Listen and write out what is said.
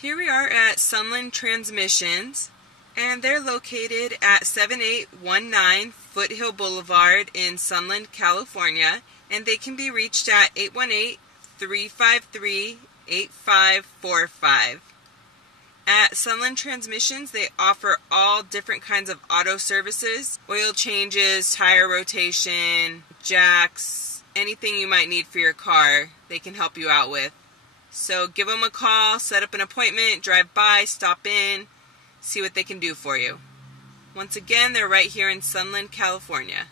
Here we are at Sunland Transmissions, and they're located at 7819 Foothill Boulevard in Sunland, California, and they can be reached at 818-353-8545. At Sunland Transmissions, they offer all different kinds of auto services, oil changes, tire rotation, jacks, anything you might need for your car, they can help you out with. So give them a call, set up an appointment, drive by, stop in, see what they can do for you. Once again, they're right here in Sunland, California.